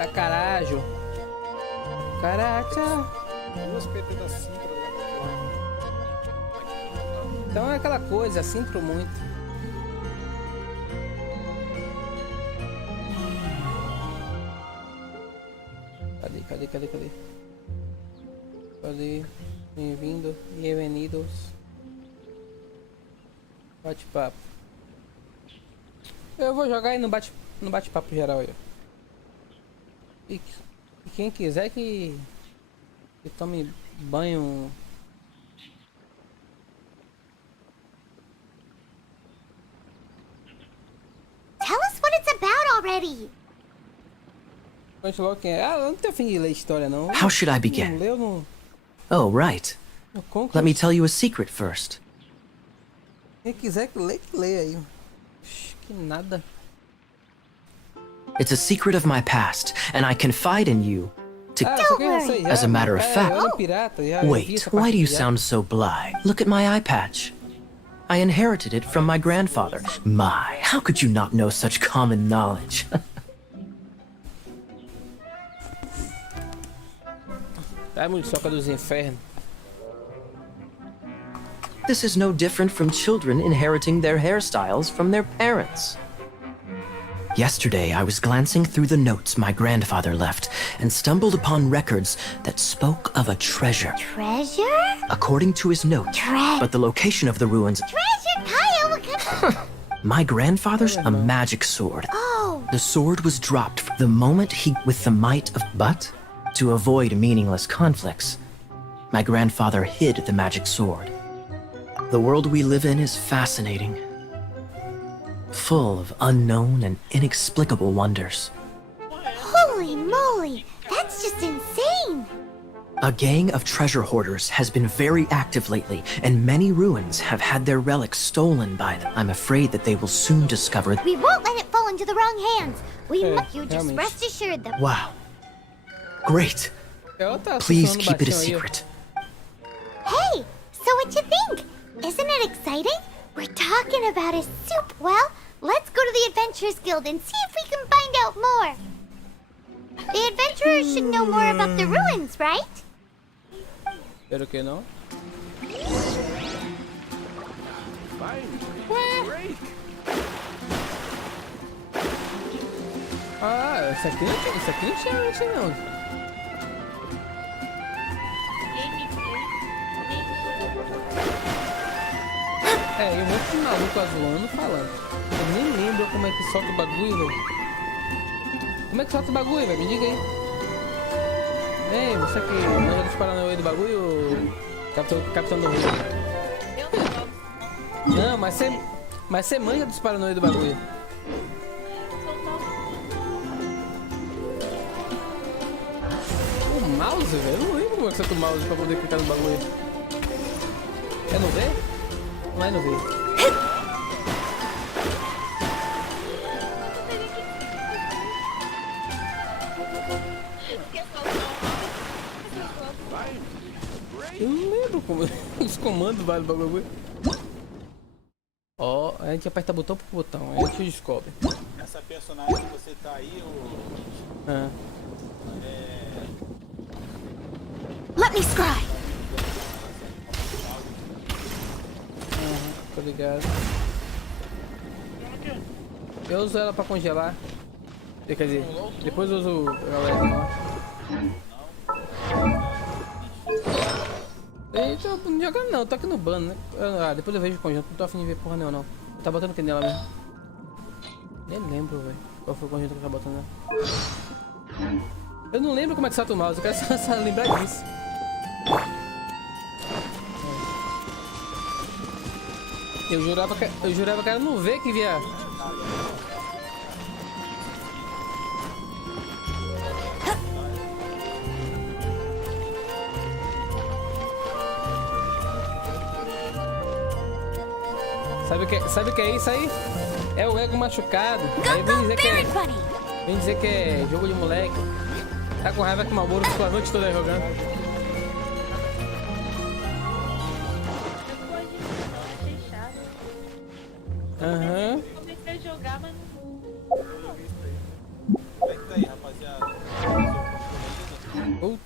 Tá caralho. Caraca. Duas PT da Sintra lá do outro lado. Então é aquela coisa, sinto muito. Cadê? Cadê? Bem-vindo, bem-vindos. Bate-papo. Eu vou jogar aí no bate-papo geral aí. E quem quiser que tome banho. Tell us what it's about already. Conte logo quem é. Ah, eu não tenho fim de ler história não. How should I Não begin? leu, não. Oh, right. Let me Quem tell you a secret first. quiser que lê aí. Ixi, que nada. It's a secret of my past, and I confide in you to... Ah, só quem sei já. As a matter of fact- Eu era pirata, já, eu vi Wait, essa why parte do you já. sound so bly? Look at my eye patch. I inherited it from my grandfather. My, how could you not know such common knowledge? Ai, muriçoca dos infernos. This is no different from children inheriting their hairstyles from their parents. Yesterday, I was glancing through the notes my grandfather left and stumbled upon records that spoke of a treasure. Treasure? According to his note, but the location of the ruins... Treasure, Kyle! My grandfather's a magic sword. Oh, The sword was dropped the moment he... with the might of... But, to avoid meaningless conflicts, my grandfather hid the magic sword. The world we live in is fascinating, full of unknown and inexplicable wonders. holy moly! That's just insane! A gang of treasure hoarders has been very active lately, and many ruins have had their relics stolen by them. I'm afraid that they will soon discover... We won't let it fall into the wrong hands. You just realmente. rest assured that... Wow. Great. Ela tá Please funcionando keep it a baixinho aí, ó. secret. Hey, so what you think? Isn't it exciting? We're talking about a soup. Well, let's go to the Adventurers Guild and see if we can find out more. The adventurers should know more about the ruins, right? Espero que não. Ah, isso aqui não tinha não. É, e um monte de maluco azulando falando. Eu nem lembro como é que solta o bagulho, velho. Como é que solta o bagulho, velho? Me diga aí. Ei, você que manja dos paranauê do bagulho, capitão do rio. Não, mas você manja dos paranauê do bagulho. O mouse, velho? Eu não lembro como é que solta o mouse pra poder clicar no bagulho. É no V? Não é no V. Eu não lembro como os comandos valem do bagulho. Ó, a gente aperta botão por botão, aí a gente descobre. Essa personagem que você tá aí, o... Ah. Let me scry. Tô ligado. Eu uso ela pra congelar. Quer dizer, depois eu uso ela normal. Eita, eu não jogando não, tô aqui no ban, né? Ah, depois eu vejo o conjunto, não tô afim de ver porra nenhuma não. Tá botando que nela mesmo? Nem lembro, velho. Qual foi o conjunto que tá botando nela? Eu não lembro como é que solta o mouse, eu quero só lembrar disso. Eu jurava que era no V que via. Sabe o que é isso aí? É o ego machucado. Aí vem dizer que é jogo de moleque. Tá com raiva que o Malboro ficou a noite toda jogando. Aham. Comecei a jogar, mas não. Como é que tá aí, rapaziada?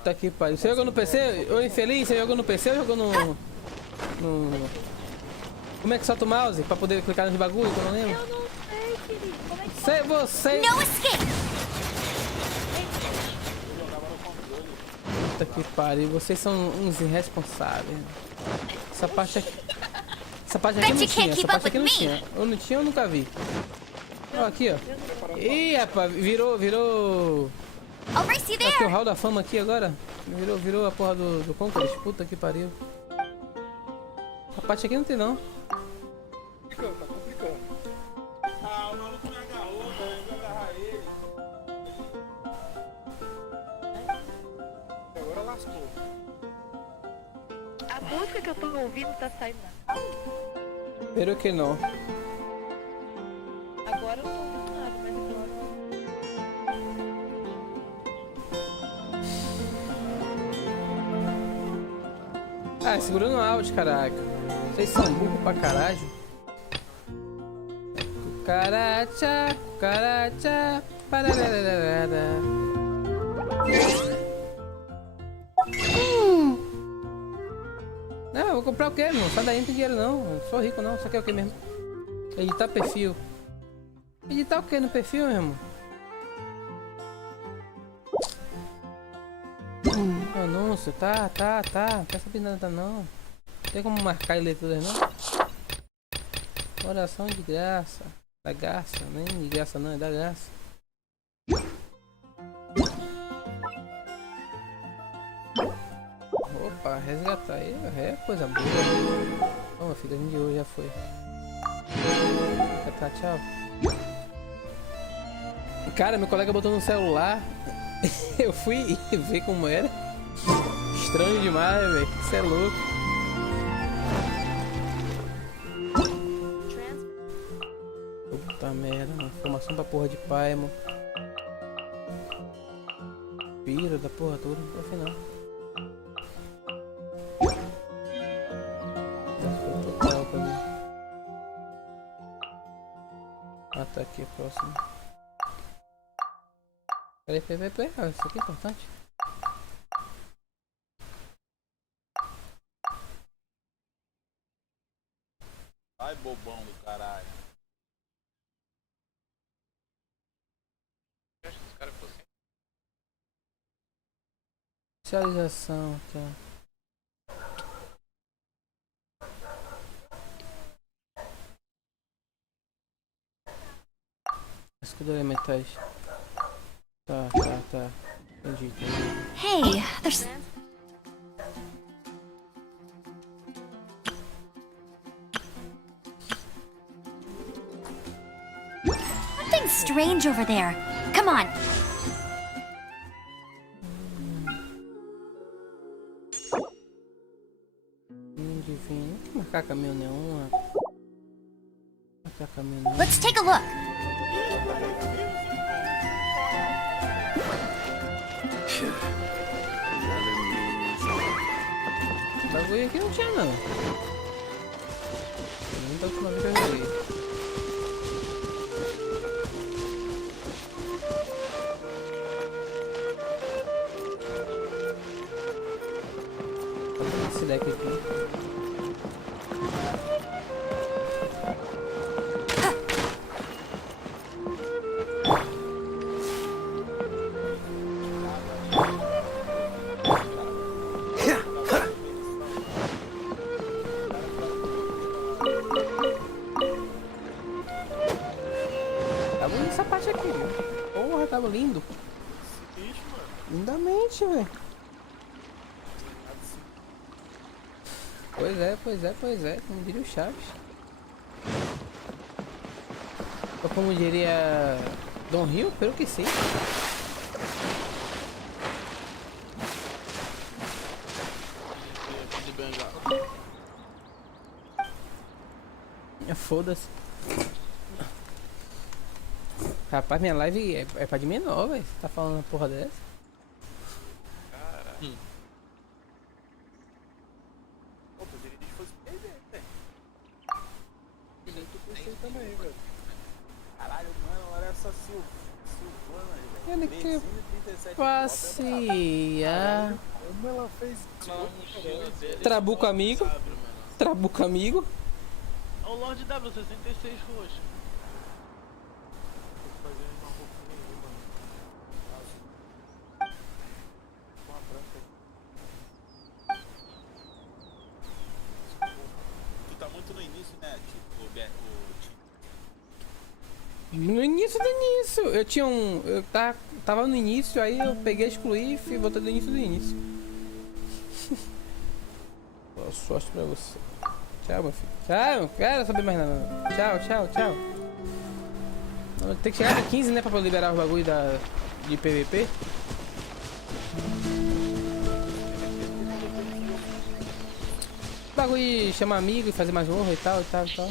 Puta que pariu. Você jogou no PC? Ô infeliz, você jogou no PC ou jogou no... Como é que solta o mouse pra poder clicar nos bagulho? Que eu não lembro. Eu não sei, querido. Como é que Sei você... No escape! Puta que pariu. Vocês são uns irresponsáveis. Essa parte aqui... Essa parte aqui não tinha. Essa parte aqui não tinha. Ou não tinha ou nunca vi. Ó, aqui, ó. Ih, rapaz. Virou... I'll race you Aqui o there! hall da fama aqui agora. Virou a porra do Conquest. Puta que pariu. A parte aqui não tem não. Complicando, tá complicando. Ah, o maluco me agarrou, velho. Eu vou agarrar ele. Agora lascou. a música que eu tô ouvindo tá saindo? Pero que não. Agora eu não tô ouvindo nada, mas agora... Ah, segurando o áudio, caraca. Vocês são burros pra caralho. Cucaracha, cucaracha, pararararara. Não, eu vou comprar o quê, irmão? Sai daí, não tem dinheiro não. Eu não sou rico não, só quer o quê mesmo? Editar perfil. Editar o quê no perfil, meu irmão? Anúncio, tá. Não quer saber nada não. Tem como marcar e ler tudo não? Oração de graça. Da graça, nem de graça não, é da graça. Opa, resgatar aí, é coisa boa. Ó, meu filho, de hoje já foi. Tá, tchau. Cara, meu colega botou no celular. Eu fui ver como era. Estranho demais, velho. Isso é louco. Puta merda, mano. Informação pra porra de pai, mano. Pira da porra toda, no final. Total pra mim. Ah, tá aqui a próxima. Peraí. Ah, isso aqui é importante. Ai, bobão do caralho. Eu acho que os caras fossem. Socialização, tá. Escudo elementais. Tá. Entendi. Hey, there's... Something strange over there. Come on. Divino. Não marcar caminho nenhum. Marcar caminho nenhum. Let's take a look. O bagulho aqui não tinha não. Nem da última vez que eu joguei. Esse deck aqui. Tá bonita essa parte aqui, viu? Porra, tava lindo. Bicho, mano. Lindamente, velho. Pois é, como diria o Chaves. Ou como diria Dom Rio, pelo que sei. De bengala. Foda-se. Rapaz, minha live é pra de menor, velho. Você tá falando uma porra dessa? Caralho. Pô, poderia que fosse perder, velho. Eu tô pensando também, velho. Caralho, mano, olha essa Ele que 337 passeia. Como ela fez isso? Trabuco amigo. Trabuco amigo. É o Lord W, 66 roxo. Tu tá muito no início, né? Tipo, No início do início. Eu tinha um. Eu tava no início, aí eu peguei, excluí e voltei do início do início. Boa sorte pra você. Tchau, meu filho. Tchau, não quero saber mais nada. Não. Tchau, tchau, tchau. Tem que chegar no 15, né? Pra poder liberar os bagulho de PVP. Bagulho de chamar amigo e fazer mais honra e tal, e tal, e tal.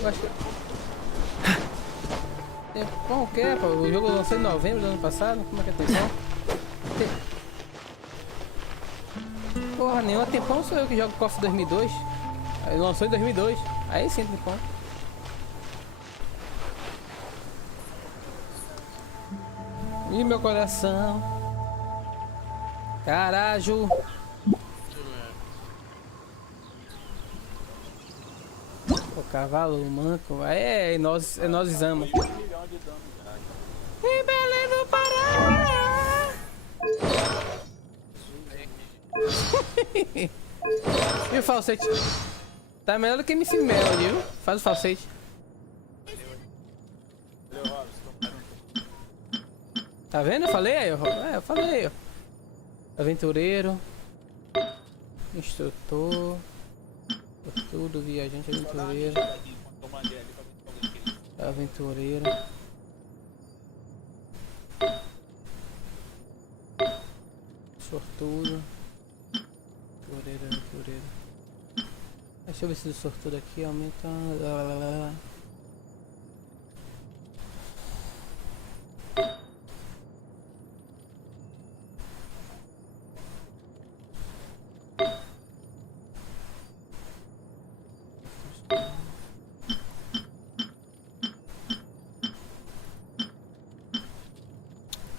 Eu acho que... Tempão o que, pô? O jogo lançou em novembro do ano passado. Como é que é tempão? Porra nenhuma, tempão sou eu que jogo KOF 2002. Aí lançou em 2002. Aí sim, tempão. E meu coração. Caralho. O cavalo, o manco. É nós amamos. 1 milhão de dano já. Em Belém do Pará. E o falsete? Tá melhor do que MC Mel, viu? Faz o falsete. Valeu, Robson. Tá vendo? Eu falei aí, eu falei, ó. Aventureiro. Instrutor. Tudo, viajante, aventureiro. Eu mandei ali pra ver se alguém queria. Aventureiro. Sortudo. Aventureiro. Deixa eu ver se o sortudo aqui aumenta.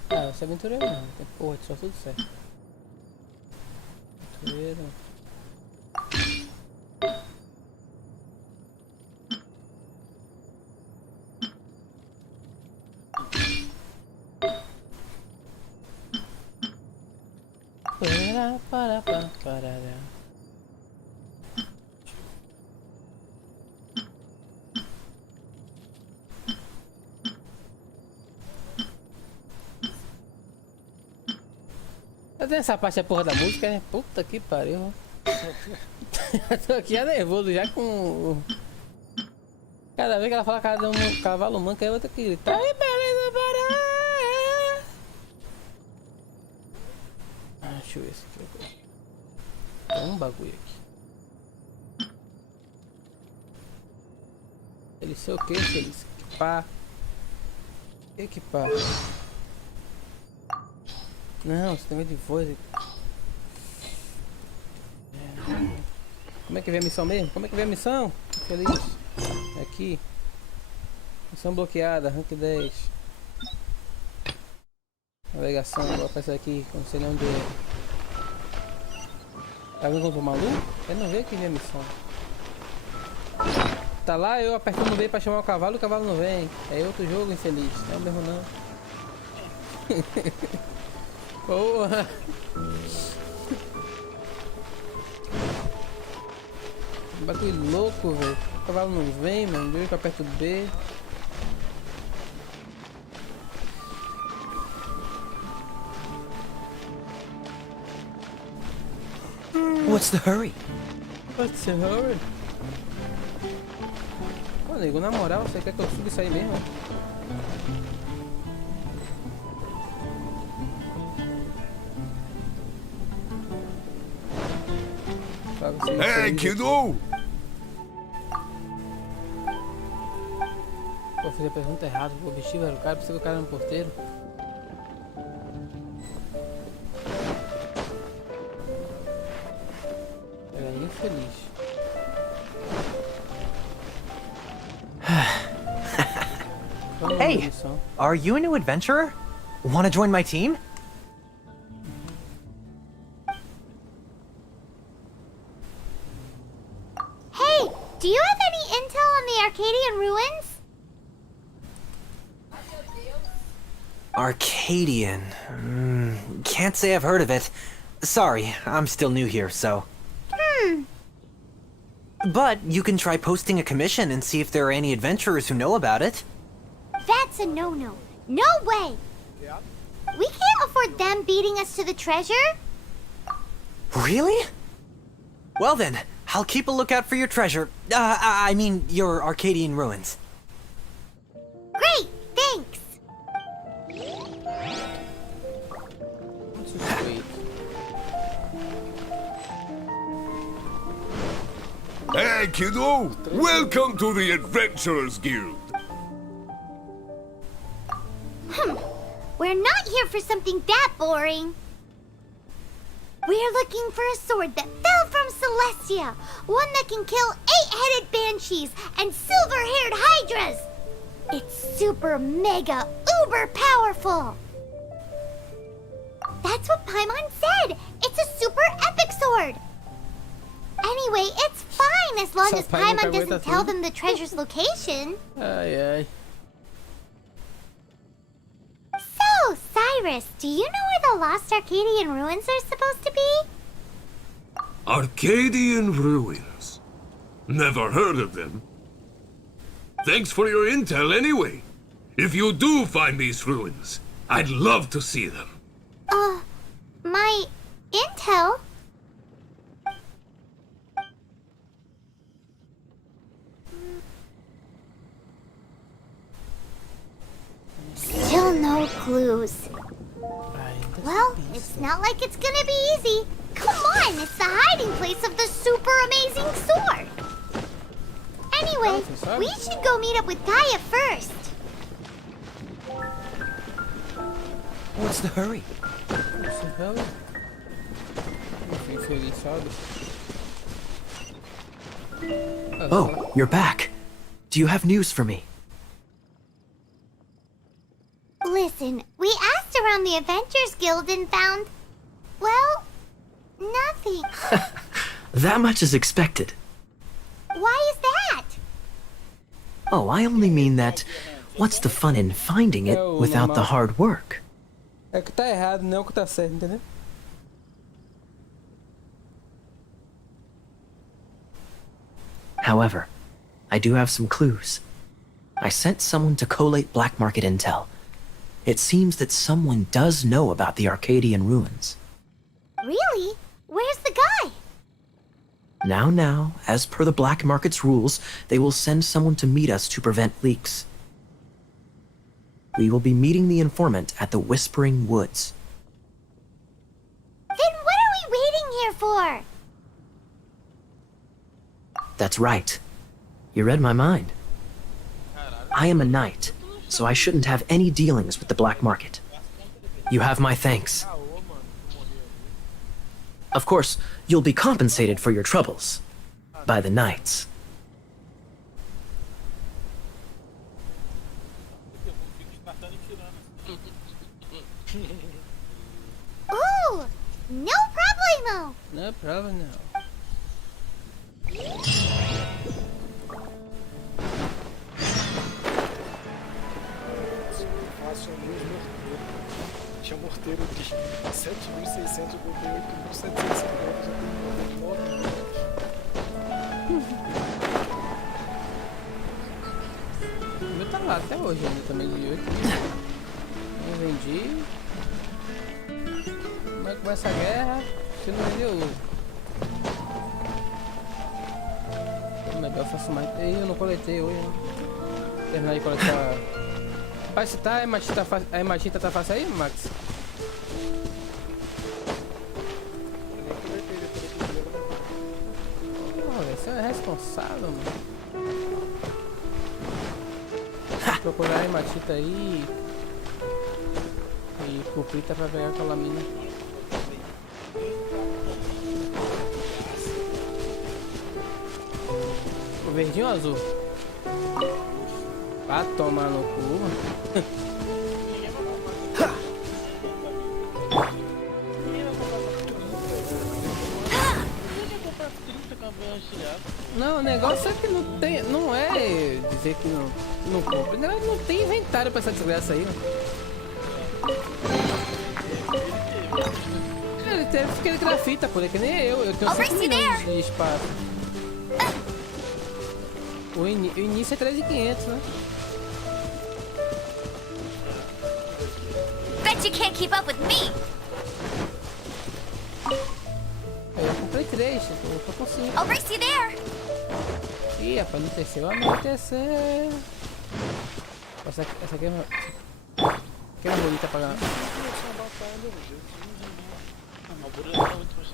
Ah, esse é aventureiro não, tem porra de sortudo certo. Aventureiro. Para. Até essa parte da porra da música, né? Puta que pariu. Tô aqui já nervoso já com. Cada vez que ela fala cavalo manco, eu vou ter que gritar. Ai, beleza, para! Deixa eu ver se aqui. Tem um bagulho aqui. Ele sei o que? Feliz. Equipar. Não, você tem medo de voz. Como é que vem a missão mesmo? Como é que vem a missão? Feliz. Aqui. Missão bloqueada, rank 10. Navegação, vou aparecer aqui, não sei nem onde é. Tá vendo como maluco? Eu não vejo que vem a missão. Tá lá, eu apertando o B pra chamar o cavalo não vem. É outro jogo, infeliz. Não é o mesmo não. Porra! Bagulho louco, velho. O cavalo não vem, mano. Veio que eu aperto B. What's the hurry? What's the hurry? Pô, nego, na moral, você quer que eu suba isso aí mesmo? Hey, kiddo! Pô, fiz a pergunta errada. O objetivo era o cara, precisa que o cara no porteiro. É infeliz. nome da Hey, missão. are you a new adventurer? Want to join my team? Hey, do you have any intel on the Arcadian ruins? Arcadian. Can't say I've heard of it. Sorry, I'm still new here, so. But you can try posting a commission and see if there are any adventurers who know about it. That's a no-no. No way! We can't afford them beating us to the treasure. Really? Well then, I'll keep a lookout for your treasure. I mean, your Arcadian ruins. Great, thanks. Suspeito. Hey, kiddo! Welcome to the Adventurers Guild. We're not here for something that boring. We're looking for a sword that fell from Celestia. One that can kill 8-headed banshees and silver-haired hydras. It's super mega uber powerful. That's what Paimon said. It's a super epic sword. Anyway, it's fine as long Só as Paimon Paimon que doesn't aguenta tell tudo. them the treasure's location. Ai, ai. So, Cyrus, do you know where the lost Arcadian ruins are supposed to be? Arcadian ruins. Never heard of them. Thanks for your intel anyway. If you do find these ruins, I'd love to see them. My intel? Still no clues. Well, it's not like it's gonna be easy. Come on, it's the hiding place of the super amazing sword. Anyway, we should go meet up with Gaia first. What's the hurry? Nossa, velho. Enfim, feliz, sabe? Oh, you're back. Do you have news for me? Listen, we asked around the Adventures Guild and found, well, nothing. That much is expected. Why is that? Oh, I only mean that what's the fun in finding it without the hard work? É o que tá errado, não é o que tá certo, entendeu? However, I do have some clues. I sent someone to collate black market intel. It seems that someone does know about the Arcadian ruins. Really? Where's the guy? Now, as per the black market's rules, they will send someone to meet us to prevent leaks. We will be meeting the informant at the Whispering Woods. Then what are we waiting here for? That's right. You read my mind. I am a knight, so I shouldn't have any dealings with the black market. You have my thanks. Of course, you'll be compensated for your troubles by the knights. Ooh, no problemo. Não é prova, não. Fácil, tinha morteiro de 7.600, eu botei 8.750, já tem morteiro de 9.000. O meu tá lá até hoje ainda também de 8. Não vendi. Como é que começa a guerra? Você não vendeu. Melhor eu faço mais. Ih, eu não coletei hoje. Né? Terminar de coletar. Rapaz, se tá a hematita tá fácil aí, Max? Olha, você é responsável, mano. Procurar a hematita aí. E cuprita pra pegar aquela mina. O verdinho ou azul? Vai tomar no cu. Ninguém vai comprar. Ninguém vai comprar. Ninguém vai comprar 30 campeões tirados. Não, o negócio é que não tem. Não é dizer que não compra. Não tem inventário pra essa desgraça aí. Ele teve que ele grafita, por que nem eu. Eu tenho 5 milhões de espaço. O início é 3.500, né? Bet you can't keep up with me. Aí eu comprei 3, eu tô com 5. I'll race you there. Ih, rapaz, no terceiro anoitecer. Essa aqui é uma. Que é bonita pra ganhar. A Bruna tá muito mais.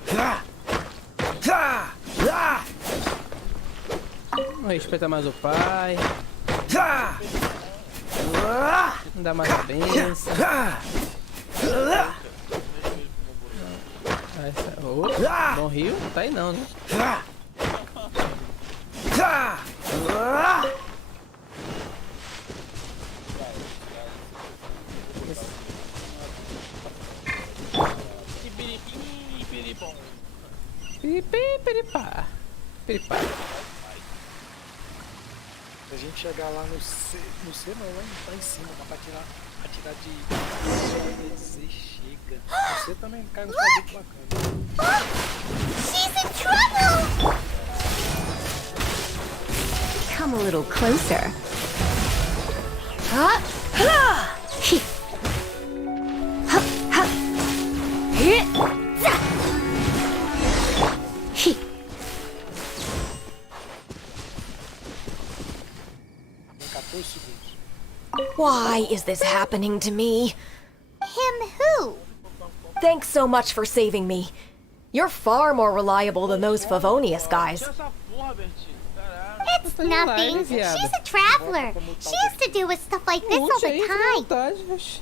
Não respeita mais o pai. Não dá mais a benção. Bom Rio? Tá aí não, né? Piripim, Piripá. Piripá. Se a gente chegar lá no C não, lá em cima, dá pra atirar de... Você chega. Você também cai um cadeto bacana. She's in trouble. Come a little closer. Tem 14 segundos. Why is this happening to me? Him who? Thanks so much for saving me. You're far more reliable than those Favonius guys. tira essa porra, Bertinho. Caralho. It's Tá lá, nothing. hein, viado? She's a traveler. She used to deal with stuff like this all Puxa the aí, fica à time. vontade, oxe.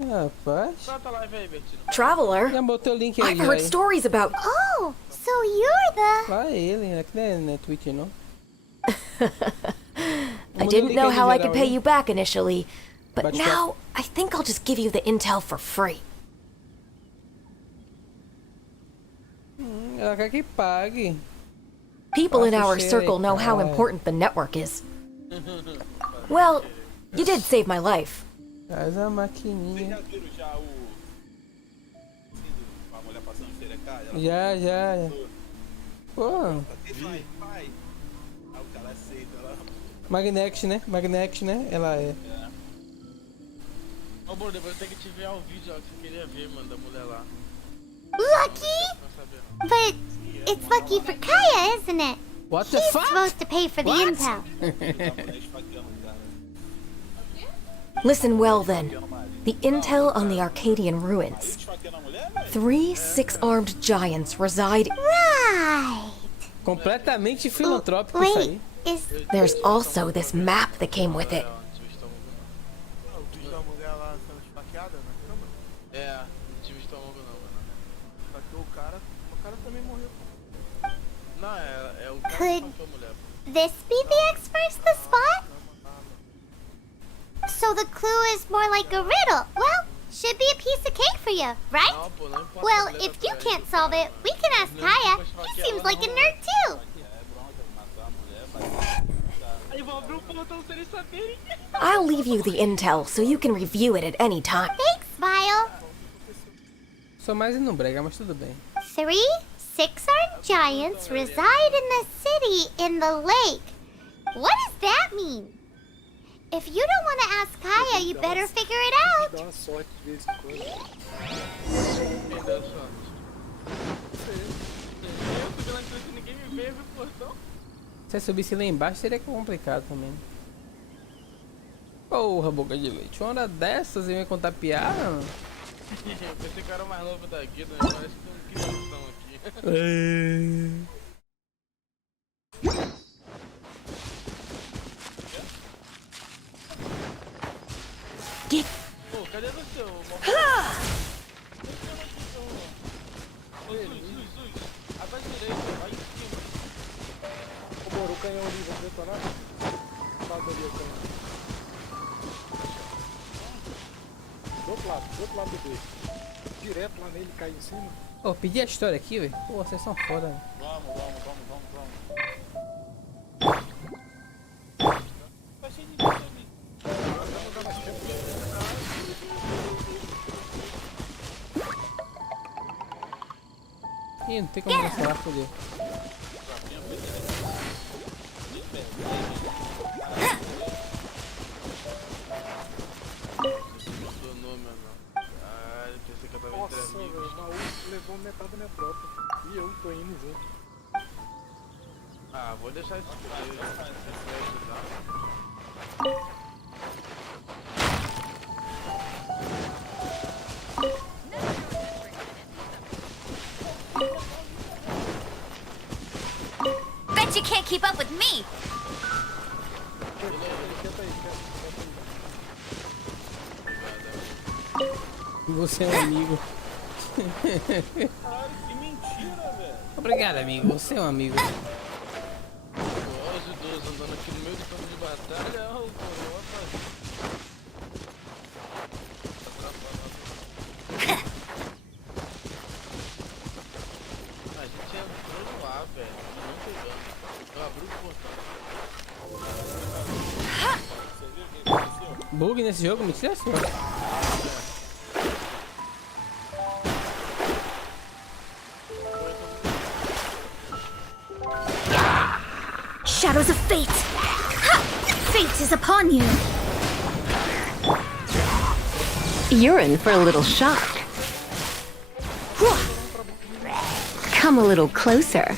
Rapaz. Solta a live aí, Bertinho. Traveler? Já botei o link aí. I've heard aí. stories about. Oh, so you're the... Lá ele, aqui não é Twitch não. I didn't know how I could pay you. you back initially, but But now I think I'll just give you the intel for free. Ela quer que pague. People in Passa our cheio, circle know how caralho. important the network is. Well, you did save my life. Faz a maquininha. Já. Pô. Magnex, né? Ela é. Ô, Bruno, depois tem que te ver ao vídeo ó, que você queria ver, mano, da mulher lá. Lucky? Pra saber. But it's lucky for Kaya, isn't it? What the She's fuck? supposed to pay for the What? intel. Listen well then. The intel on the Arcadian ruins. 3 6-armed giants reside. Right. Completamente filantrópico isso aí. Wait, is... There's also this map that came with it. O vídeo da mulher lá sendo esfaqueada na cama? É, não tive estômago não, mano. Esfaqueou o cara também morreu. Não, é o cara que Could esfaqueou a mulher. this be the experts the spot? So the clue is more like a riddle. Well, should be a piece of cake for you, right? Não, pô, não importa. Well, a mulher if tá you atrás. can't solve it, we can ask Kaya. He seems like a nerd too. Aí vou abrir o portão sem eles saberem. I'll leave you the intel so you can review it at any time. Thanks, Vile. Sou mais indo brega, mas tudo bem. 3 6-armed giants reside in the city in the lake. What does that mean? If you don't want to ask Kaya, you better figure it out. Dá uma sorte de vez em quando. Quem dá sorte? Eu tô vendo que ninguém me vê, abre o portão. Se eu subisse lá embaixo seria complicado também. Porra, boca de leite. Uma hora dessas eu ia contar piada, mano. Eu pensei que eu era o mais novo daqui, né? Parece que tem um crianção aqui. Get. Pô, cadê você, ô Sus, atrás direito, vai em cima. Ô, Moro, o canhão ali, vamos detonar? lado ali, o canhão. Do outro lado do B. Direto lá nele, cai em cima. Ô, pedi a história aqui, velho. Pô, vocês são foda, velho. Vamos. Tá cheio de bicho ali. Vamos dar mais tempo. Ih, não tem como cancelar, fodeu. Funcionou, meu irmão. Ah, eu pensei que eu tava entre Nossa, amigos. velho, o maluco levou metade da minha tropa. E eu tô indo junto. Ah, vou deixar isso pra ele. Vai ajudar. Bet you can't keep up with me. Você é um amigo. Caralho, que mentira, velho. Obrigado, amigo. Você é um amigo. Ó, os idosos andando aqui no meio do campo de batalha. Ó, o coroa fazendo. A gente entrou no ar, velho. E não pegamos. Eu abri o portão. Você viu o que aconteceu? Bug nesse jogo, me tira só. Shadows of fate. Ha! Fate is upon you. You're in for a little shock. Come a little closer.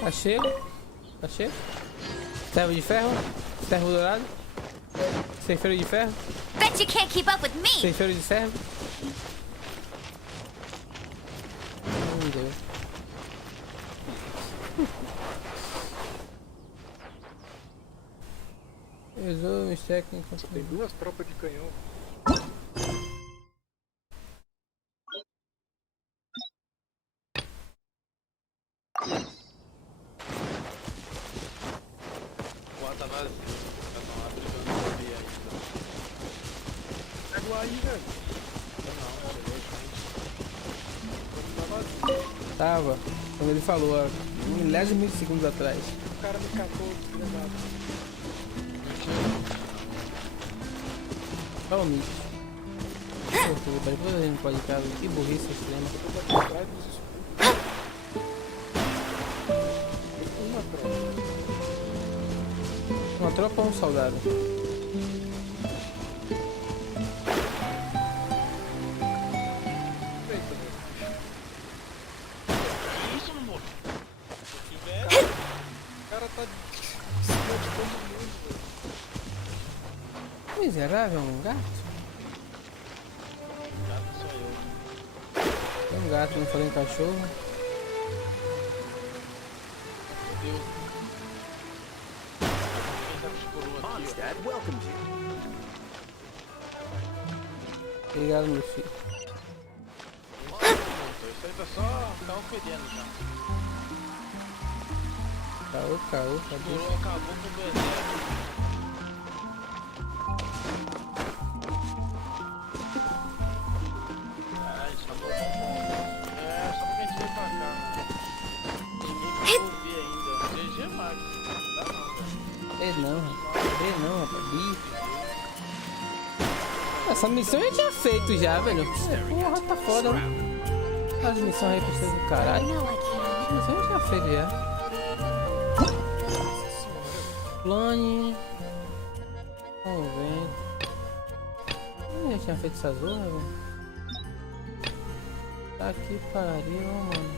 Tá cheio? Tá cheio? Servo de ferro? Servo dourado? Ceifeiro de ferro? Bet you can't keep up with me. Ceifeiro de servo? Meu Deus. Exames técnicos. Tem duas tropas de canhão. Bota vazio. Pra não abrir o B ainda. Pega aí, velho. Tava, quando ele falou, há milésimos de segundos atrás. O cara me catou, desgramado. Fala o Mitch. Depois a gente pode casa. Que burrice extrema. Eu tô aqui atrás dos escudos. Uma tropa. Uma tropa ou um soldado? Eita, velho. Isso, meu amor. Se tiver, O cara tá de cima de todo mundo, velho. Miserável, um gato? gato sou eu. Tem um gato, não falei em cachorro. Meu Deus. Quem tá com os coroas aqui, Mondstadt welcomes you. Obrigado, meu filho. ó. Isso aí tá só fedendo já. Caô, caô, cadê? Coroa acabou com o exército. Ai, só vou... É, só porque a gente veio pra cá, né? Ninguém vai ouvir ainda. GG Max. Dá não, velho. Não, rapaz. Bicho. Essa missão eu tinha feito já, velho. Porra, tá foda. As missões aí pra do caralho. No, I can't. Essa missão eu tinha feito já. Plane. Convento. Eu já tinha feito essa zorra, velho. Tá que pariu, mano.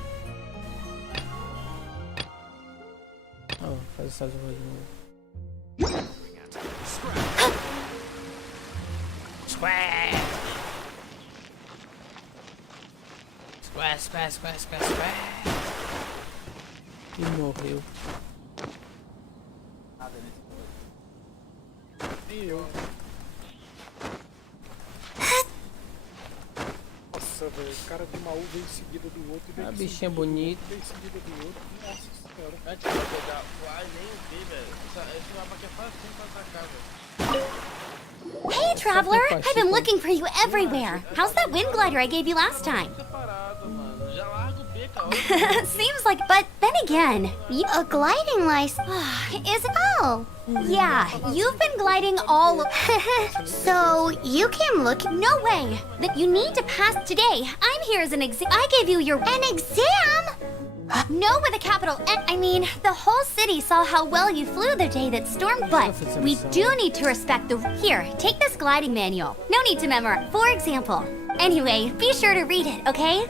Ó, faz essa zorra de novo. Square! Square, square, square, square, square. E morreu. Nem eu. Nossa, velho, cara de uma uva veio em seguida do outro. A bichinha bonita. Veio em seguida do outro. Nossa senhora. Antes de pegar. Uai, nem vi, velho. Esse mapa aqui é fácil pra atacar, velho. Hey, traveler! I've been looking for you everywhere. How's that wind glider I gave you last time? Separado, mano. Já larga o beco, ó. Seems like, but then again, a gliding license is oh yeah, you've been gliding all. So you came looking? No way. That you need to pass today. I'm here as an exam. I gave you an exam. No, with a capital N. I mean, the whole city saw how well you flew the day that stormed, but we do need to respect the. Here, take this gliding manual. No need to memorize. For example. Anyway, be sure to read it, okay?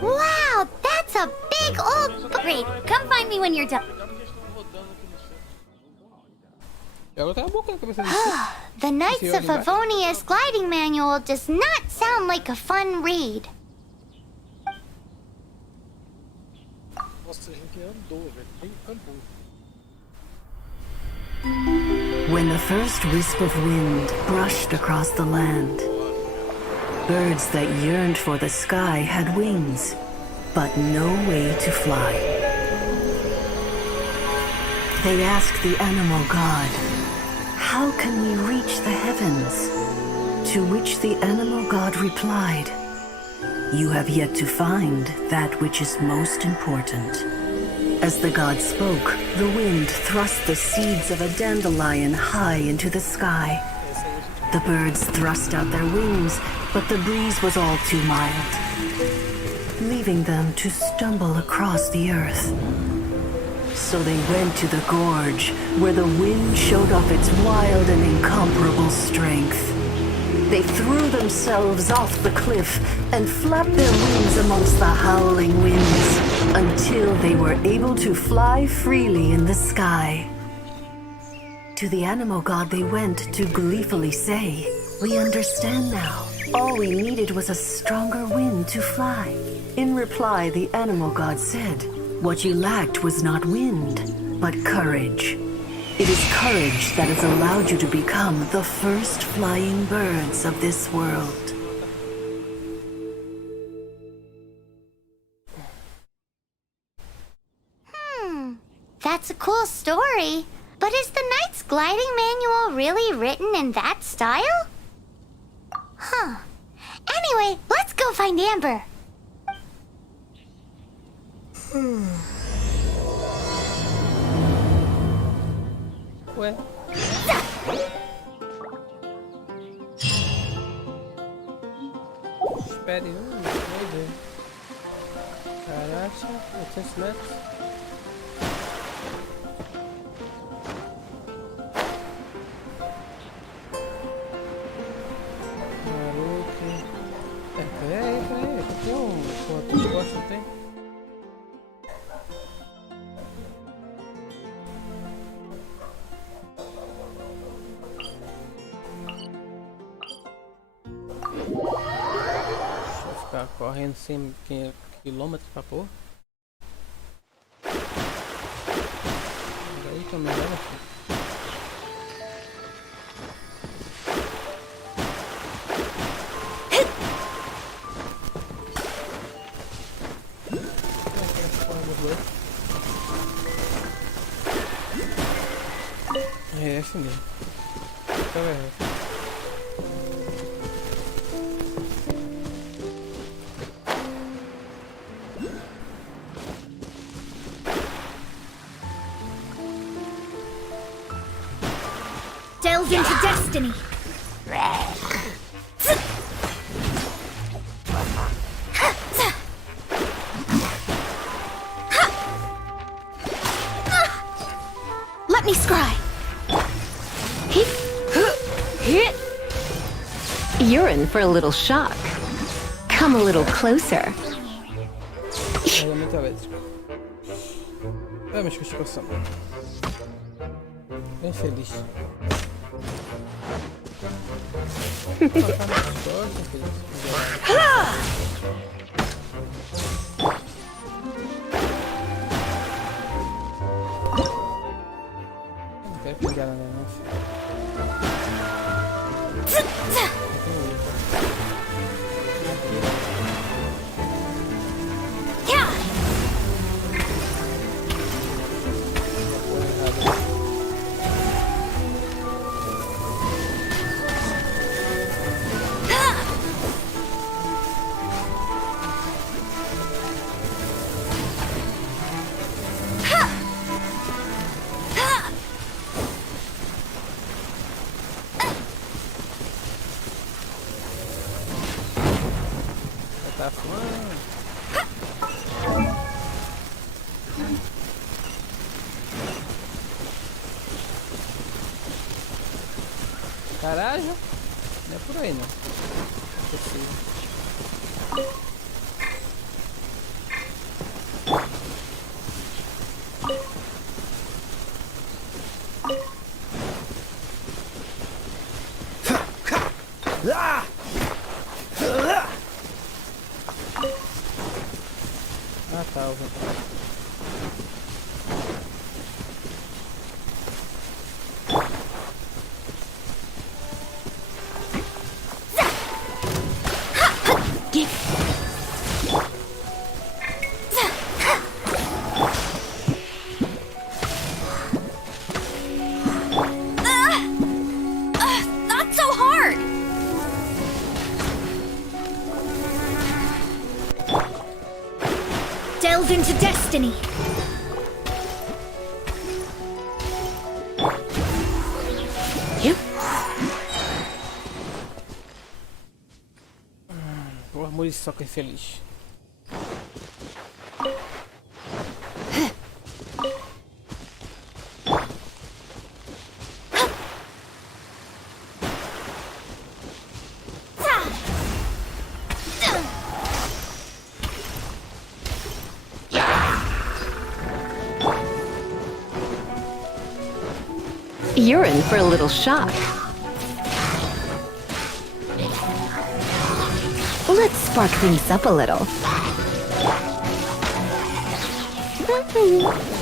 Wow, that's a big old. Great, come find me when you're done. The Knights of Favonius gliding manual does not sound like a fun read. Nossa, a gente andou, velho. Bem andou. When the first wisp of wind brushed across the land, birds that yearned for the sky had wings, but no way to fly. They asked the animal god, "How can we reach the heavens?" To which the animal god replied, "You have yet to find that which is most important." As the god spoke, the wind thrust the seeds of a dandelion high into the sky. The birds thrust out their wings, but the breeze was all too mild, leaving them to stumble across the earth. So they went to the gorge, where the wind showed off its wild and incomparable strength. They threw themselves off the cliff and flapped their wings amongst the howling winds until they were able to fly freely in the sky. To the animal god they went to gleefully say, "We understand now. All we needed was a stronger wind to fly." In reply, the animal god said, "What you lacked was not wind, but courage. It is courage that has allowed you to become the first flying birds of this world." That's a cool story. But is the Knight's gliding manual really written in that style? Huh. Anyway, let's go find Amber. Ué. Espere, meu Deus. Caraca, 800 metros. Maluco. Peraí. Aqui tem quantos postos tem? Ficar correndo 100 quilômetros pra pôr. Aí que eu me lembro. É esse mesmo. Tá vendo? Delve into destiny. Let me scry. You're in for a little shock. Come a little closer. É muito elétrico. É, mas que situação. Bem feliz. Não quero pegar nada, não. Tá fumando. Caralho, não é por aí não. Possível. Ah tá, eu vou. Not so hard! Delve into destiny. O muriçoca infeliz. You're in for a little shock. Let's spark things up a little. Ok, infeliz.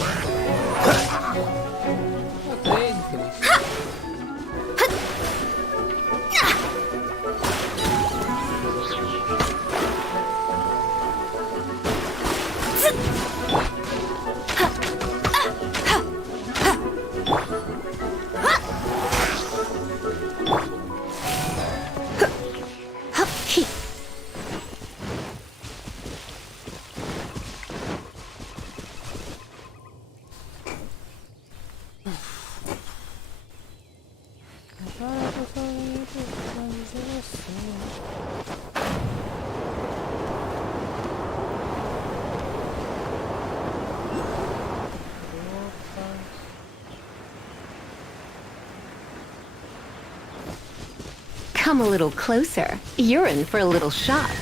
Come a little closer. You're in for a little shock.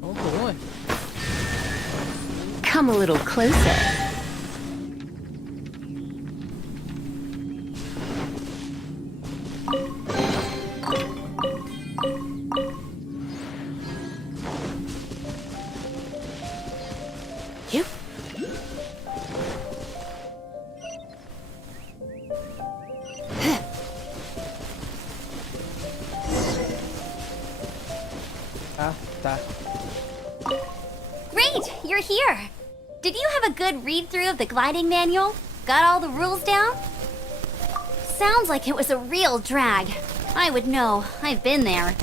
Vamos por uma? Come a little closer. Ah, tá. Great, you're here. Did you have a good read through of the gliding manual? Got all the rules down? Sounds like it was a real drag. I would know. I've been there.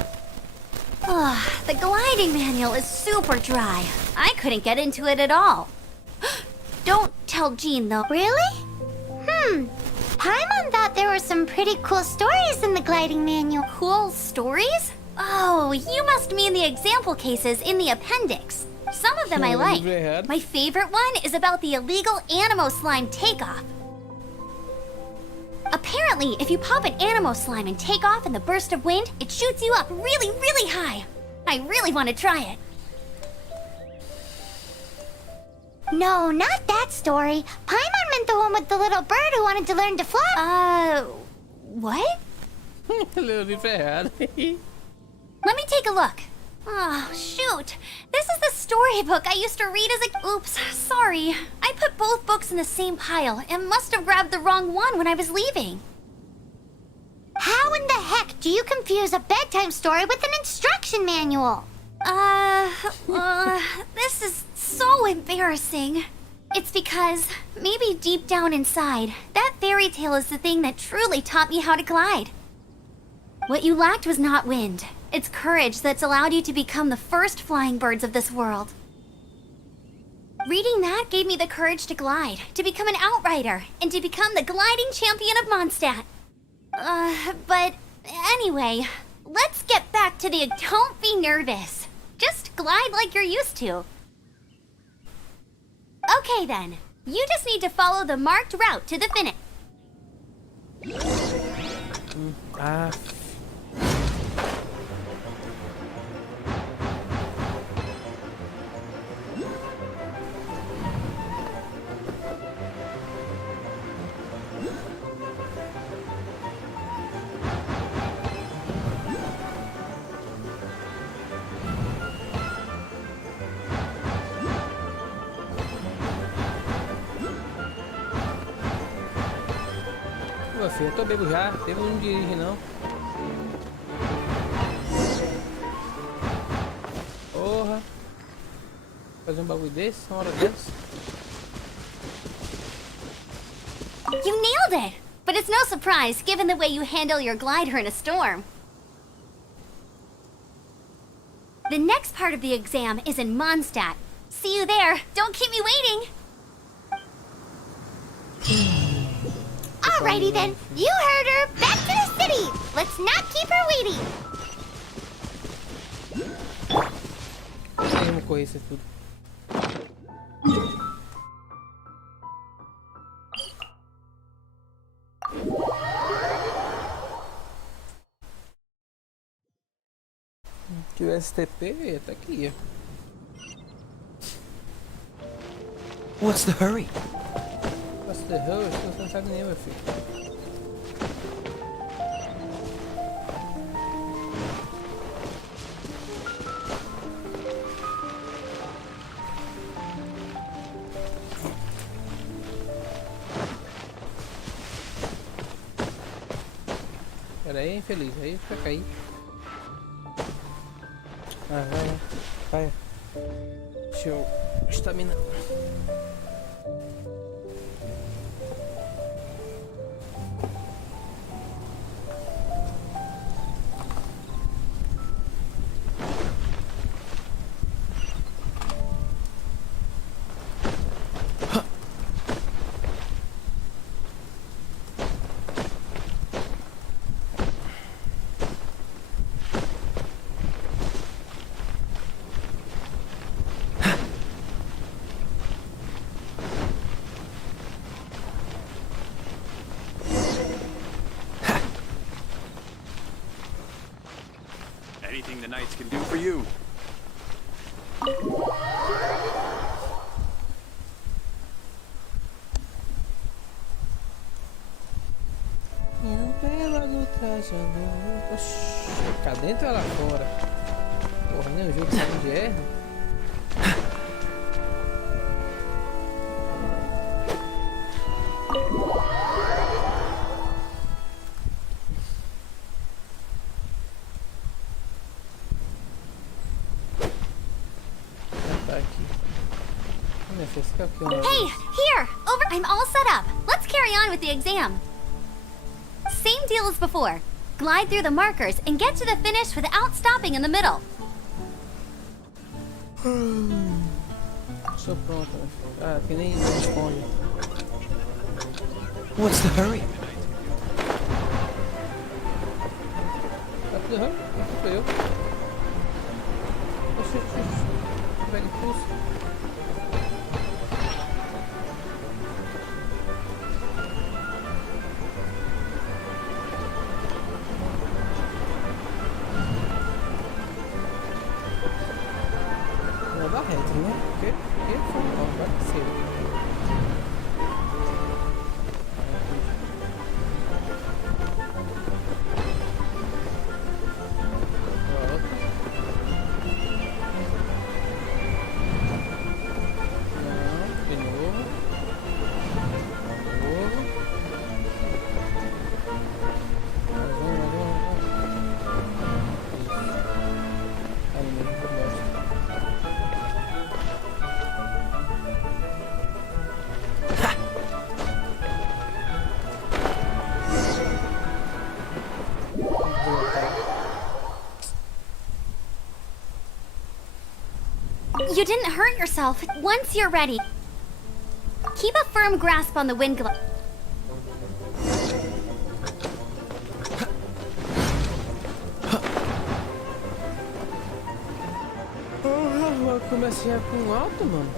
Ugh, the gliding manual is super dry. I couldn't get into it at all. Don't tell Jean, though. Really? Paimon thought there were some pretty cool stories in the gliding manual. Cool stories? Oh, you must mean the example cases in the appendix. Some of them I like. My favorite one is about the illegal Animo slime takeoff. Apparently, if you pop an Animo slime and take off in the burst of wind, it shoots you up really, really high. I really want to try it. No, not that story. Paimon meant the one with the little bird who wanted to learn to fly. What? Little ferrado. Let me take a look. Oh, shoot. This is the storybook I used to read as a... Oops, sorry. I put both books in the same pile and must have grabbed the wrong one when I was leaving. How in the heck do you confuse a bedtime story with an instruction manual? This is so embarrassing. It's because, maybe deep down inside, that fairy tale is the thing that truly taught me how to glide. What you lacked was not wind. It's courage that's allowed you to become the first flying birds of this world. Reading that gave me the courage to glide, to become an outrider, and to become the gliding champion of Mondstadt. But anyway, let's get back to the... Don't be nervous. Just glide like you're used to. Okay then, you just need to follow the marked route to the finish. Ah. Meu filho, eu tô bebo já, bebo não dirige não. Porra. Fazer um bagulho desse, uma hora dessa. You nailed it! But it's no surprise given the way you handle your glider in a storm. The next part of the exam is in Mondstadt. See you there. Don't keep me waiting. Alrighty then. You heard her. Back to the city. Let's not keep her waiting. Vamos correr isso tudo. Se tivesse TP, até que ia. What's the hurry? What's the hurry? Você não sabe nem, meu filho. Pera aí, infeliz. Aí vai cair. Ah, vai. Deixa eu... Estamina. Anything the knights can do for you. Cá dentro ou lá fora? Porra, nem o jogo sabe onde é. Hey, here! Over. I'm all set up. Let's carry on with the exam. Same deal as before. Glide through the markers and get to the finish without stopping in the middle. Sou pronto. Ah, que nem responde. What's the hurry? Tá tudo errado? Não foi eu. Oxi. Pega impulso. Vai dar reto, né? Porque foi mal, vai ser. You didn't hurt yourself. Once you're ready, keep a firm grasp on the wind glove. Começa já com alto, mano.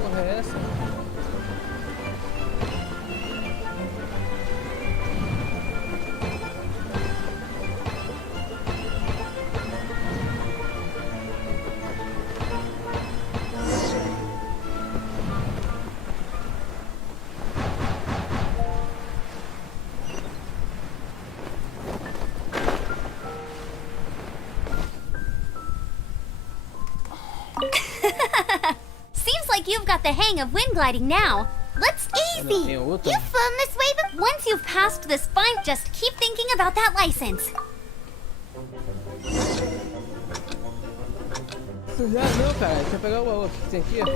Porra, é essa? Seems like you've got the hang of wind gliding now. Let's Tem You've outra? flown this way before. Once you've passed this point, just keep thinking about that license. Já não, cara. Deixa eu pegar o outro que tem aqui, ó.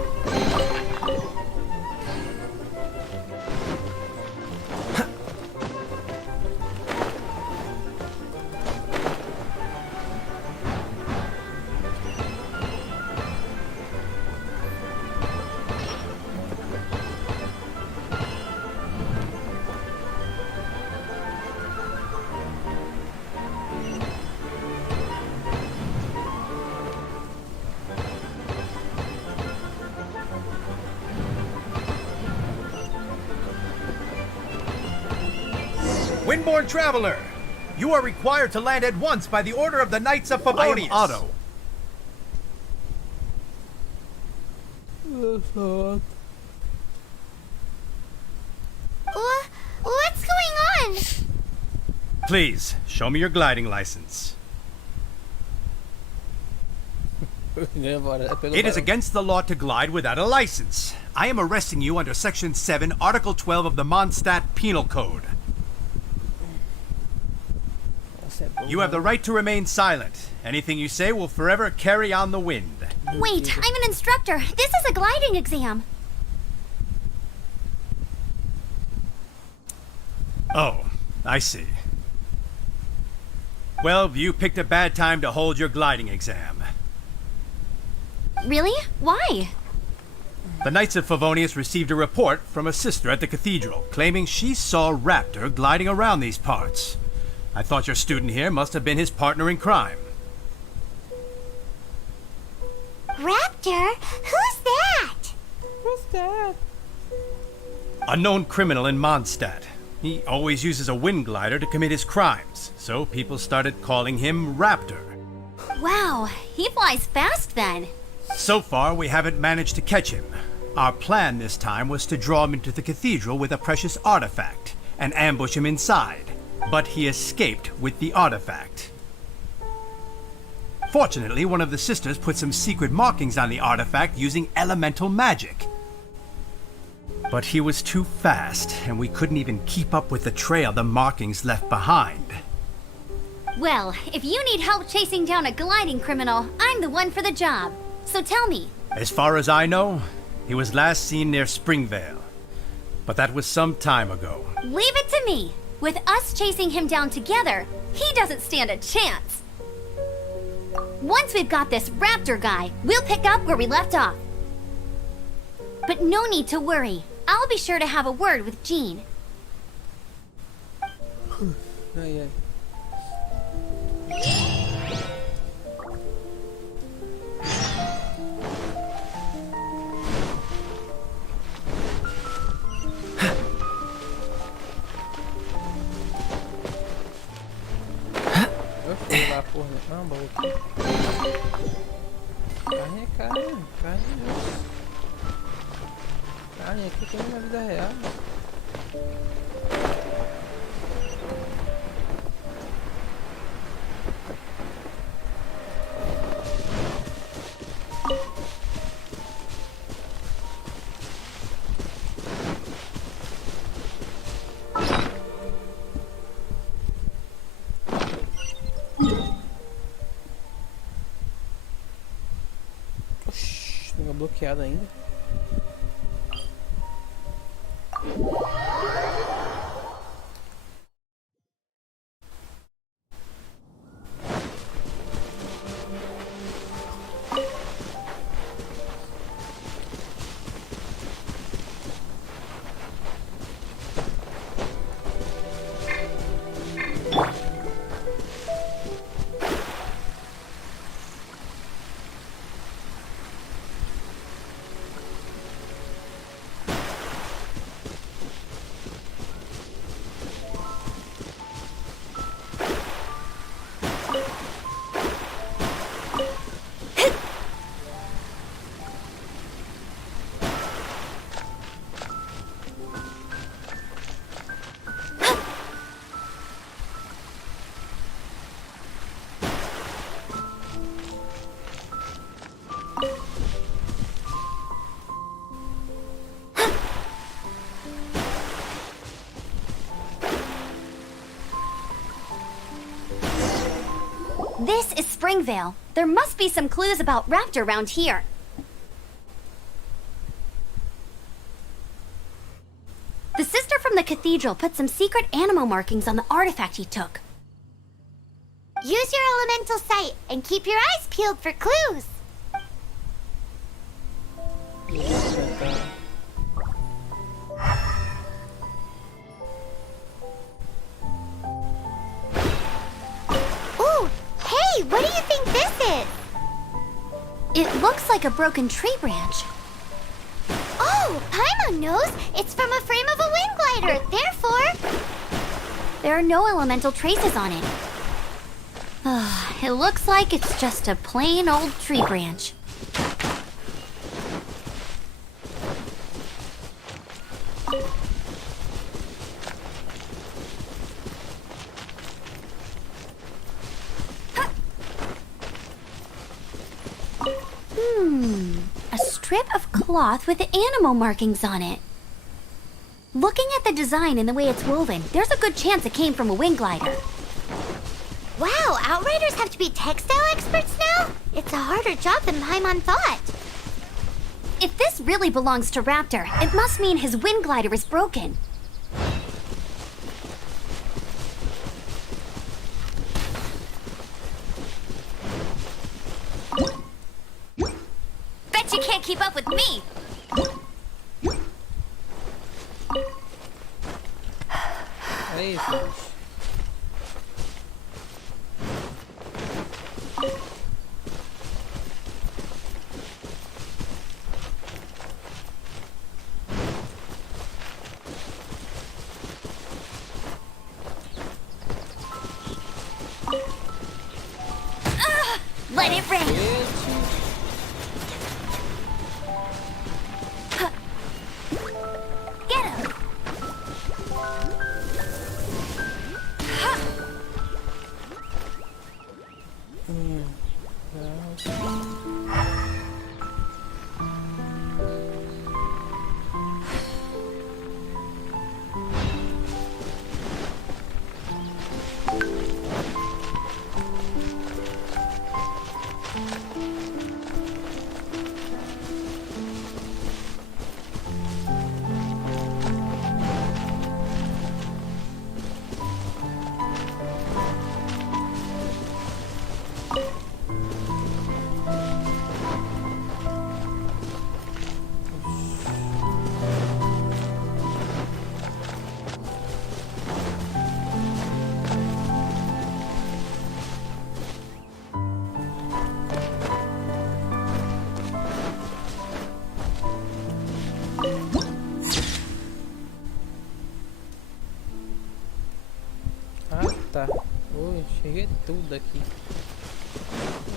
Windborne Traveler! You are required to land at once by the order of the Knights of Favonius. I am Otto. What's going on? Please, show me your gliding license. It is against the law to glide without a license. I am arresting you under Section 7, Article 12 of the Mondstadt Penal Code. You have the right to remain silent. Anything you say will forever carry on the wind. Wait, I'm an instructor. This is a gliding exam. Oh, I see. Well, you picked a bad time to hold your gliding exam. Really? Why? The Knights of Favonius received a report from a sister at the cathedral claiming she saw Raptor gliding around these parts. I thought your student here must have been his partner in crime. Raptor? Who's that? Who's that? A known criminal in Mondstadt. He always uses a wind glider to commit his crimes, so people started calling him Raptor. Wow, he flies fast then. So far, we haven't managed to catch him. Our plan this time was to draw him into the cathedral with a precious artifact and ambush him inside. But he escaped with the artifact. Fortunately, one of the sisters put some secret markings on the artifact using elemental magic. But he was too fast, and we couldn't even keep up with the trail the markings left behind. Well, if you need help chasing down a gliding criminal, I'm the one for the job. So tell me. As far as I know, he was last seen near Springvale. But that was some time ago. Leave it to me. With us chasing him down together, he doesn't stand a chance. Once we've got this Raptor guy, we'll pick up where we left off. But no need to worry. I'll be sure to have a word with Jean. Ai, ai. Eu fui lá, porra. Não, baú. Carne é carne. Carne é isso. Carne aqui tem na vida real. Oxi, pega bloqueado ainda. This is Springvale. There must be some clues about Raptor around here. The sister from the cathedral put some secret animal markings on the artifact he took. Use your elemental sight and keep your eyes peeled for clues. Ooh, hey, what do you think this is? It looks like a broken tree branch. Oh, Paimon knows. It's from a frame of a wind glider. Therefore, there are no elemental traces on it. It looks like it's just a plain old tree branch. A strip of cloth with animal markings on it. Looking at the design and the way it's woven, there's a good chance it came from a wind glider. Wow, Outriders have to be textile experts now? It's a harder job than Paimon thought. If this really belongs to Raptor, it must mean his wind glider is broken. Bet you can't keep up with me! É isso. Let it rain! Get him! Ah, tá. Ui, cheguei tudo aqui.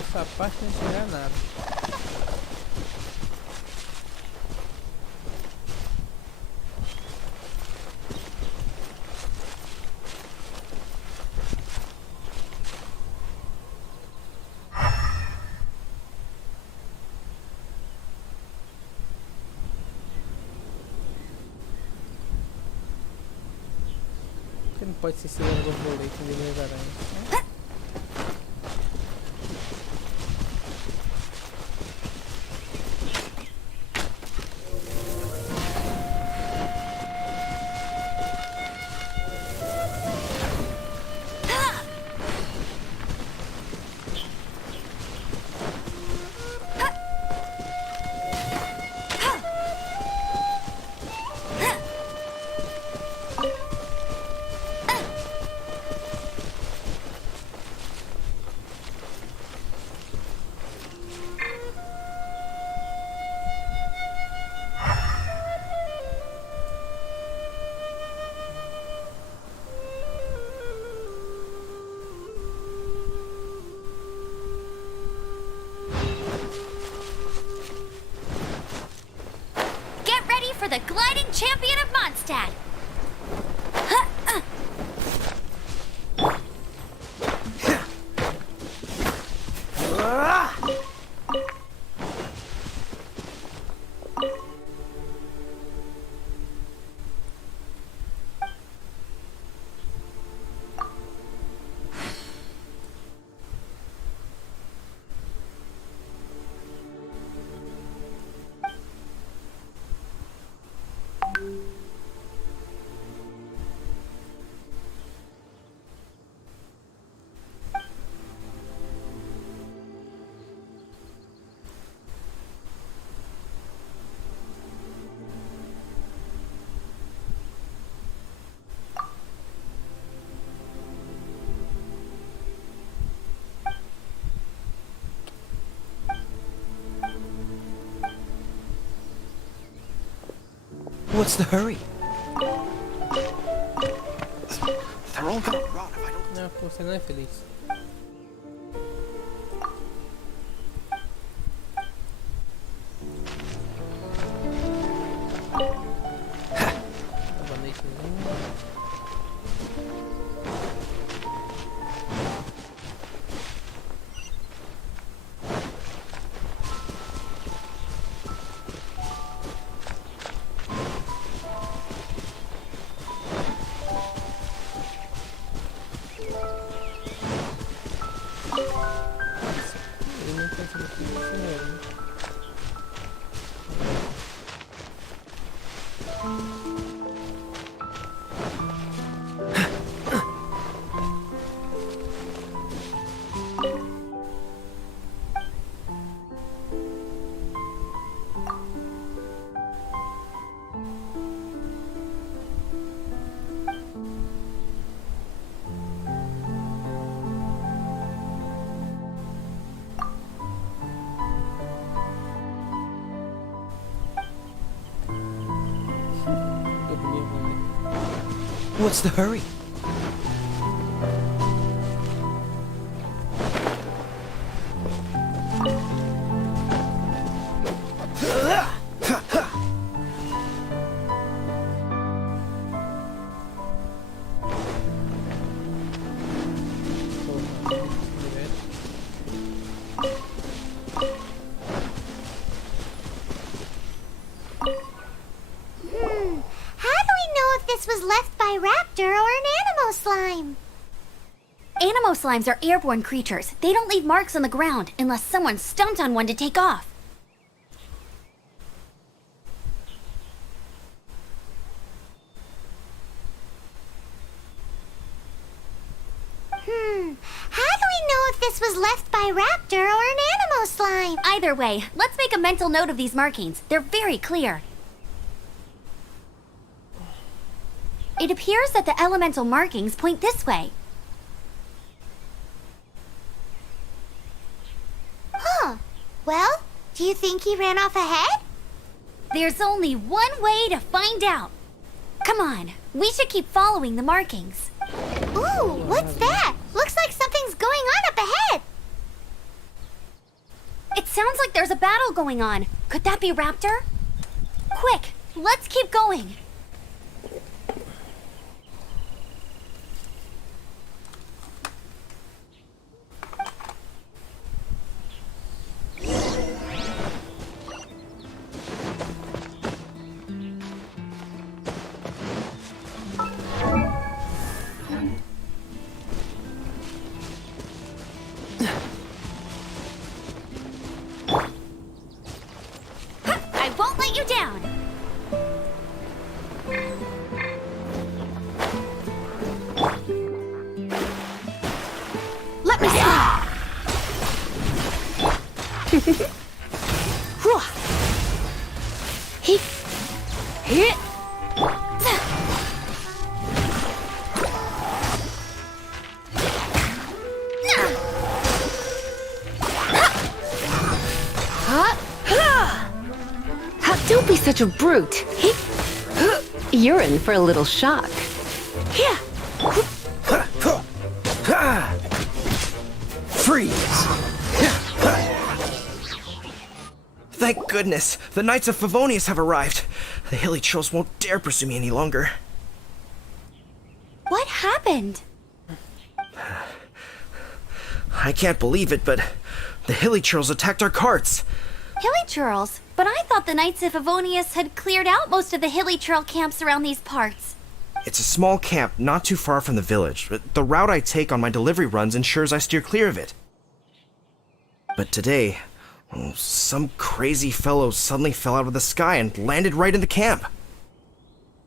Essa parte não chegar nada. Porque não pode ser segurando o borboleta de minhas aranhas, né? for the gliding champion of Mondstadt. What's the hurry? They're all gonna rot if I don't. Não, você não é feliz. What's the hurry? Slimes are airborne creatures. They don't leave marks on the ground unless someone stomped on one to take off. How do we know if this was left by raptor or an animo slime? Either way, let's make a mental note of these markings. They're very clear. It appears that the elemental markings point this way. Well, do you think he ran off ahead? There's only one way to find out. Come on, we should keep following the markings. Ooh, what's that? Looks like something's going on up ahead. It sounds like there's a battle going on. Could that be Raptor? Quick, let's keep going. I won't let you down. Let me see. Hit. Don't be such a brute. You're in for a little shock. Freeze! Thank goodness, the Knights of Favonius have arrived. The hilly trolls won't dare pursue me any longer. What happened? I can't believe it, but the hilly trolls attacked our carts. Hilly churls? But I thought the Knights of Favonius had cleared out most of the hilly churl camps around these parts. It's a small camp not too far from the village. The route I take on my delivery runs ensures I steer clear of it. But today, some crazy fellow suddenly fell out of the sky and landed right in the camp.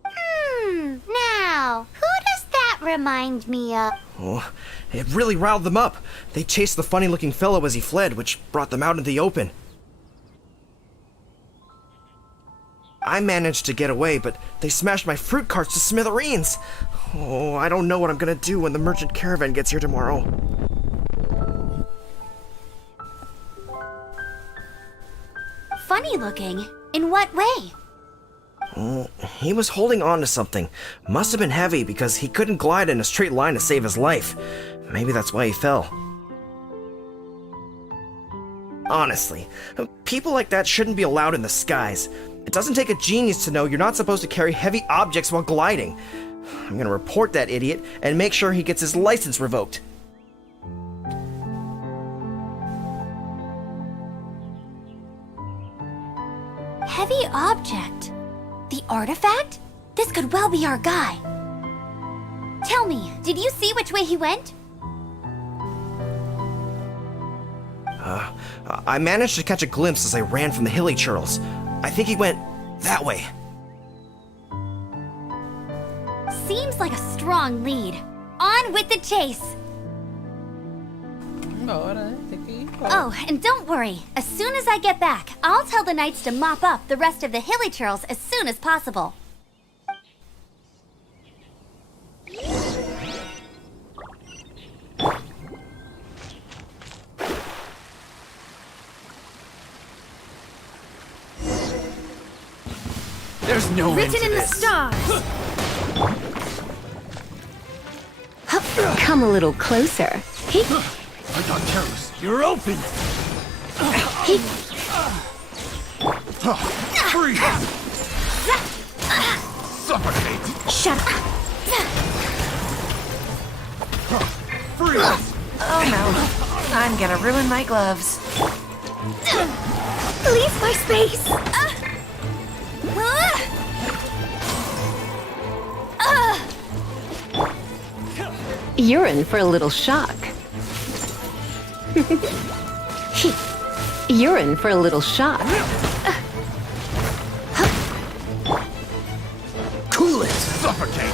Now, who does that remind me of? Oh, it really riled them up. They chased the funny-looking fellow as he fled, which brought them out into the open. I managed to get away, but they smashed my fruit carts to smithereens. Oh, I don't know what I'm gonna do when the merchant caravan gets here tomorrow. Funny looking? In what way? Oh, he was holding on to something. Must have been heavy because he couldn't glide in a straight line to save his life. Maybe that's why he fell. Honestly, people like that shouldn't be allowed in the skies. It doesn't take a genius to know you're not supposed to carry heavy objects while gliding. I'm gonna report that idiot and make sure he gets his license revoked. Heavy object? The artifact? This could well be our guy. Tell me, did you see which way he went? I managed to catch a glimpse as I ran from the hilly churls. I think he went that way. Seems like a strong lead. On with the chase! Bora, tem que ir. Oh, and don't worry. As soon as I get back, I'll tell the knights to mop up the rest of the hilly churls as soon as possible. There's no end Written to in the this. stars. Come a little closer. I got careless. You're open. Free. Suffocate. Shut up. Freeze. Oh no. I'm gonna ruin my gloves. Leave my space. You're in for a little shock. You're in for a little shock. Cool it! Suffocate.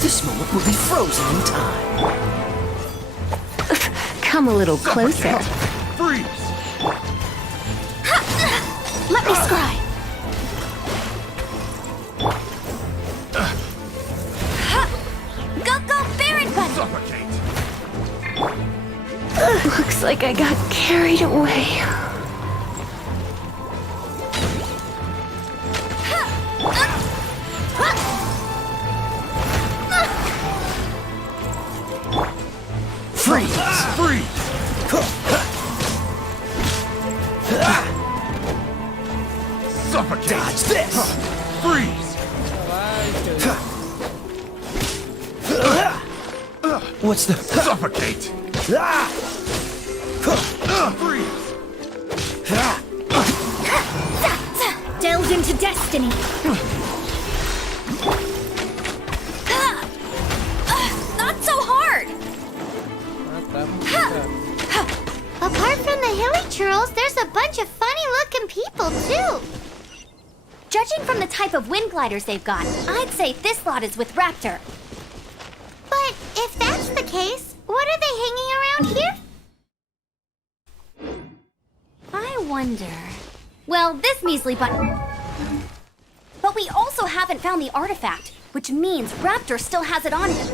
This moment will be frozen in time. Come a little closer. Freeze. Let me scry. Go, Baron Button! Suffocate. Looks like I got carried away. Freeze. Freeze. Suffocate. Dodge this! Freeze. What's the... Suffocate. Freeze. Delved into destiny. Not so hard. Apart from the hilly churls, there's a bunch of funny-looking people, too. Judging from the type of wind gliders they've got, I'd say this lot is with Raptor. But if that's the case, what are they hanging around here? I wonder... Well, this measly button... But we also haven't found the artifact, which means Raptor still has it on him.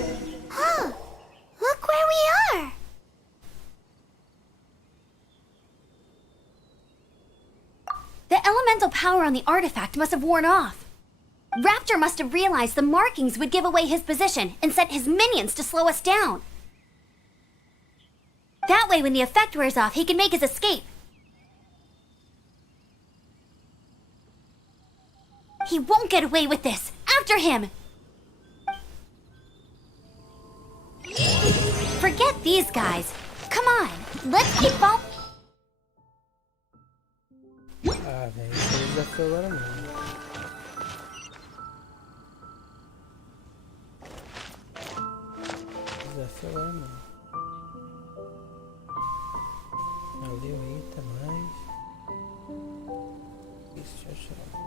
Huh. Look where we are. The elemental power on the artifact must have worn off. Raptor must have realized the markings would give away his position and sent his minions to slow us down. That way, when the effect wears off, he can make his escape. He won't get away with this. After him! Forget these guys. Come on, let's keep on. Ah, velho, esse desafio agora mesmo. Desafio agora mesmo. Valeu, eita, mais. Isso, tchau, tchau.